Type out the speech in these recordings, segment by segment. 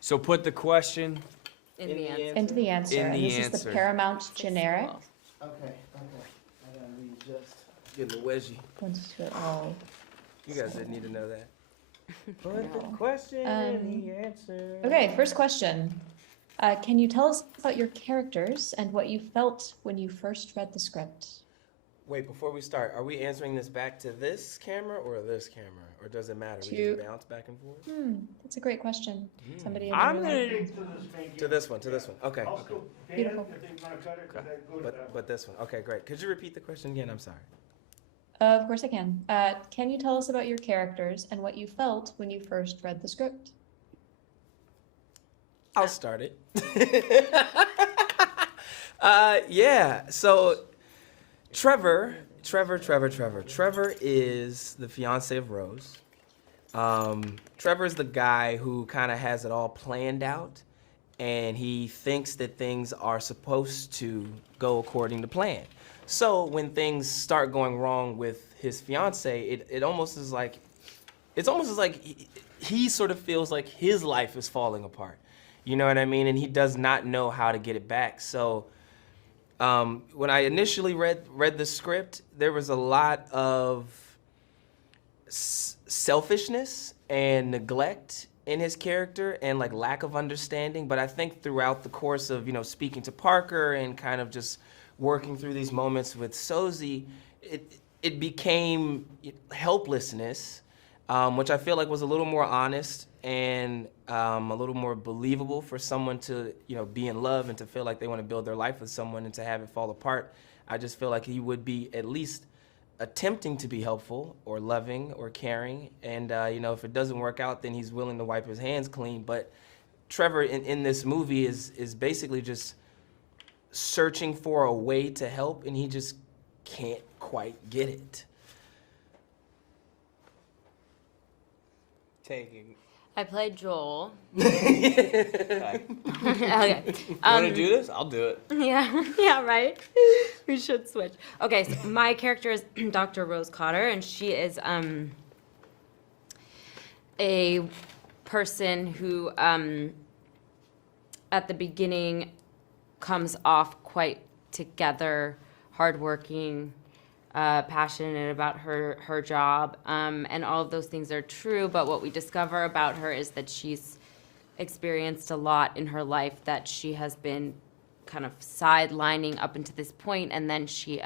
So put the question Into the answer. In And the this is the answer. Paramount generic. Okay. I gotta read just. Getting a wedgie. Points to it all. You guys didn't need to know that. Put the question in the answer. Okay, first question. Can you tell us about your characters and what you felt when you first read the script? Wait, before we start, are we answering this back to this camera or this camera? Or does it matter? We just bounce back and forth? That's a great question. Somebody. I'm gonna To this one. Okay. I'll Okay. scoop Dan Beautiful. if they wanna cut it, 'cause that goes down. But this one. Okay, great. Could you repeat the question again? I'm sorry. Of course I can. Can you tell us about your characters and what you felt when you first read the script? I'll start it. Yeah. So Trevor is the fiance of Rose. Trevor is the guy who kind of has it all planned out, and he thinks that things are supposed to go according to plan. So when things start going wrong with his fiance, it almost is like, it's almost as like he sort of feels like his life is falling apart. You know what I mean? And he does not know how to get it back. So when I initially read the script, there was a lot of selfishness and neglect in his character and like lack of understanding. But I think throughout the course of, speaking to Parker and kind of just working through these moments with Sosie, it became helplessness, which I feel like was a little more honest and a little more believable for someone to, be in love and to feel like they want to build their life with someone and to have it fall apart. I just feel like he would be at least attempting to be helpful or loving or caring. And, if it doesn't work out, then he's willing to wipe his hands clean. But Trevor in this movie is basically just searching for a way to help, and he just can't quite get it. taking. I played Joel. Okay. Okay. You want to do this? I'll do it. Yeah, right? We should switch. Okay, so my character is Dr. Rose Cotter, and she is a person who at the beginning comes off quite together, hardworking, passionate about her job, and all of those things are true, but what we discover about her is that she's experienced a lot in her life that she has been kind of sidelining up until this point, and then she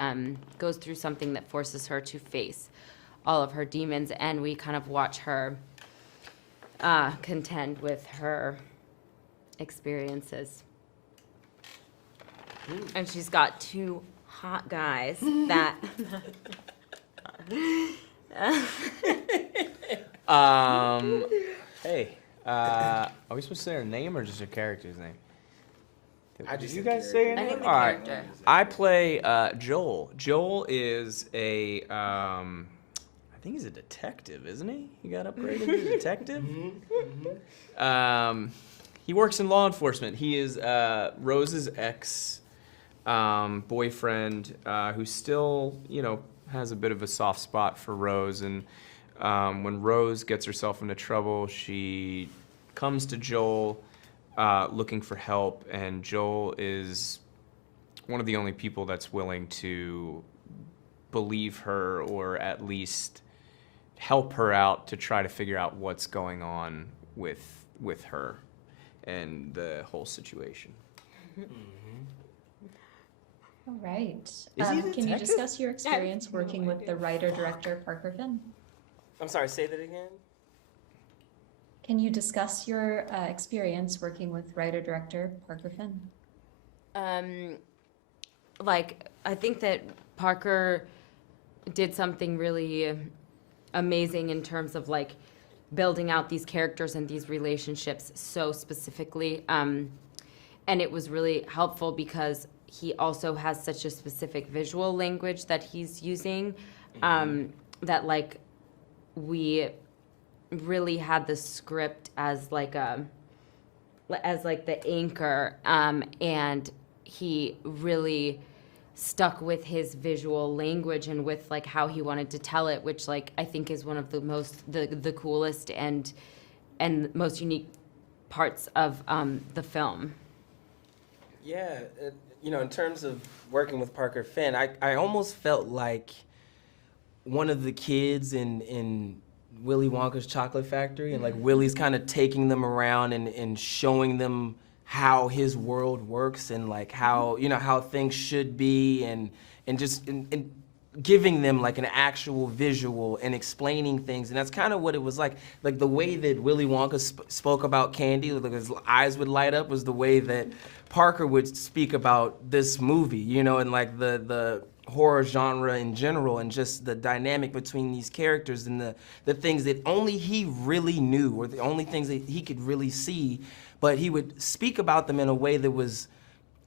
goes through something that forces her to face all of her demons, and we kind of watch her contend with her experiences. And she's got two hot guys that Hey, are we supposed to say her name or just her character's name? Did you guys say her I name? think the All right. character. I play Joel. Joel is a, I think he's a detective, isn't he? He got upgraded to detective? He works in law enforcement. He is Rose's ex boyfriend who still, has a bit of a soft spot for Rose. And when Rose gets herself into trouble, she comes to Joel looking for help, and Joel is one of the only people that's willing to believe her or at least help her out to try to figure out what's going on with her and the whole situation. All right. Is he a Can you detective? discuss your experience working with the writer-director Parker Finn? I'm sorry, say that again? Can you discuss your experience working with writer-director Parker Finn? I think that Parker did something really amazing in terms of building out these characters and these relationships so specifically. And it was really helpful because he also has such a specific visual language that he's using, that we really had the script as the anchor, and he really stuck with his visual language and with how he wanted to tell it, which I think is one of the coolest and most unique parts of the film. Yeah, in terms of working with Parker Finn, I almost felt like one of the kids in Willy Wonka's Chocolate Factory, and like Willy's kind of taking them around and showing them how his world works and like how, how things should be and just and giving them like an actual visual and explaining things. And that's kind of what it was like the way that Willy Wonka spoke about candy, like his eyes would light up, was the way that Parker would speak about this movie, and like the horror genre in general, and just the dynamic between these characters and the things that only he really knew, or the only things that he could really see, but he would speak about them in a way that was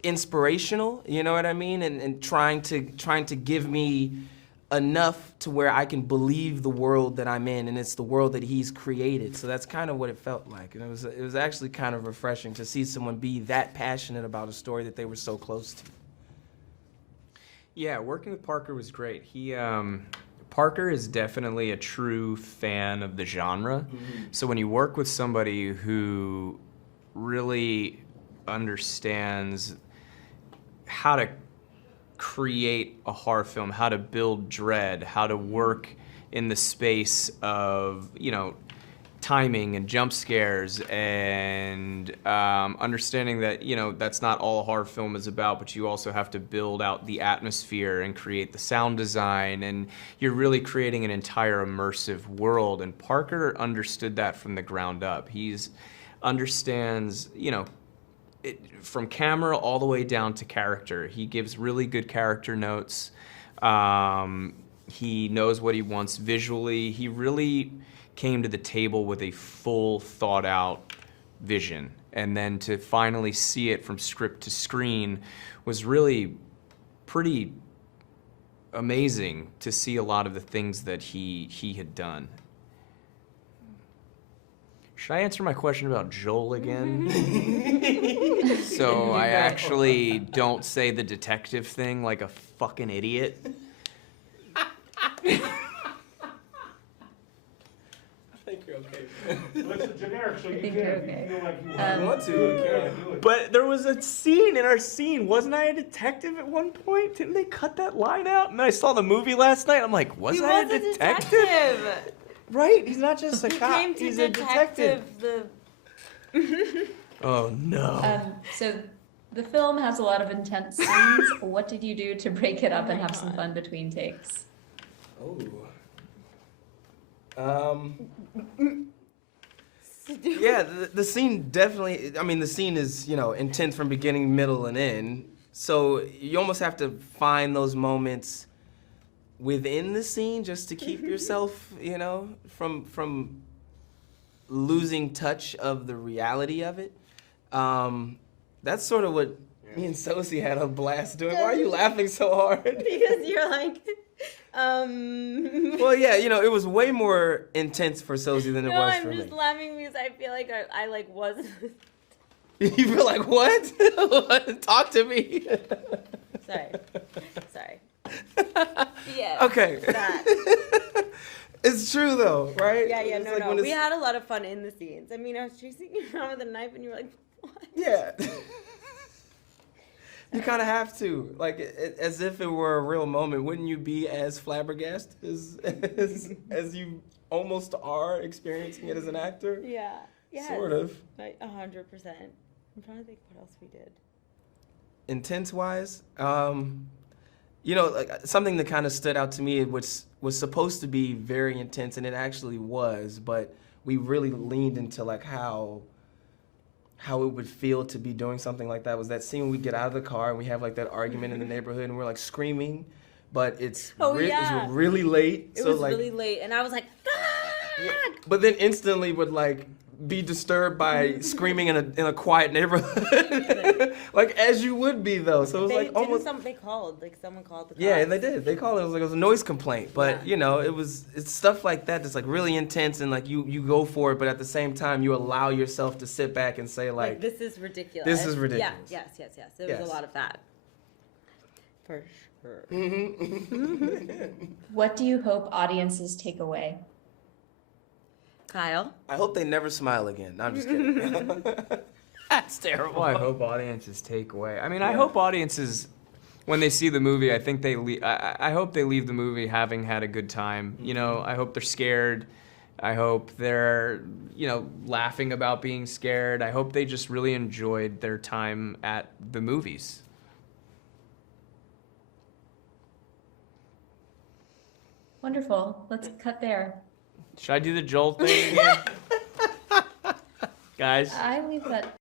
inspirational, you know what I mean? And trying to give me enough to where I can believe the world that I'm in, and it's the world that he's created. So that's kind of what it felt like. And it was actually kind of refreshing to see someone be that passionate about a story that they were so close to. Yeah, working with Parker was great. Parker is definitely a true fan of the genre. Mm-hmm. So when you work with somebody who really understands how to create a horror film, how to build dread, how to work in the space of, timing and jump scares and understanding that, that's not all a horror film is about, but you also have to build out the atmosphere and create the sound design, and you're really creating an entire immersive world. And Parker understood that from the ground up. He's understands, from camera all the way down to character. He gives really good character notes. He knows what he wants visually. He really came to the table with a full, thought-out vision. And then to finally see it from script to screen was really pretty amazing to see a lot of the things that he had done. Should I answer my question about Joel again? So I actually don't say the detective thing like a fucking idiot. I think you're okay. Well, it's generic, so you think can. you're If okay. you feel like you Want to, you can. do it. But there was a scene in our scene. Wasn't I a detective at one point? Didn't they cut that line out? And then I saw the movie last night. I'm like, was I a detective? Right? He's not just a cop. He's a detective. Oh, no. So the film has a lot of intense scenes. What did you do to break it up and have some fun between takes? Yeah, the scene definitely, the scene is, intense from beginning, middle, and end. So you almost have to find those moments within the scene just to keep yourself, from losing touch of the reality of it. That's sort of what me and Sosie had a blast doing. Why are you laughing so hard? Because you're like, Well, yeah, it was way more intense for Sosie than it was for me. I'm just laughing because I feel like I like wasn't. You feel like, what? Talk to me. Sorry. Yeah. Okay. That. It's true though, right? Yeah, It's no, like no. when We it's- had a lot of fun in the scenes. I was chasing you around with a knife and you were like, what? Yeah. You kind of have to, like, as if it were a real moment. Wouldn't you be as flabbergasted as you almost are experiencing it as an actor? Yeah. Yes. Sort of. Like 100%. I'm trying to think what else we did. Intense-wise, like something that kind of stood out to me, which was supposed to be very intense, and it actually was, but we really leaned into like how it would feel to be doing something like that, was that scene when we get out of the car and we have like that argument in the neighborhood and we're like screaming, but it's it's really late. It was really late, and I was like, ah! Yeah, but then instantly would like be disturbed by screaming in a quiet neighborhood, like as you would be though. So it was like almost. Someone called the cops. Yeah, they did. They called it. It was a noise complaint, but it's stuff like that that's like really intense, and like you go for it, but at the same time you allow yourself to sit back and say like this is ridiculous. This is ridiculous. Yeah, yes. There was a lot of that. For sure. What do you hope audiences take away? Kyle? I hope they never smile again. No, I'm just kidding. That's terrible. Well, I hope audiences take away. I mean, I hope audiences, when they see the movie, I think I hope they leave the movie having had a good time. You know, I hope they're scared. I hope they're, laughing about being scared. I hope they just really enjoyed their time at the movies. Wonderful. Let's cut there. Should I do the Joel thing again? Guys? I leave that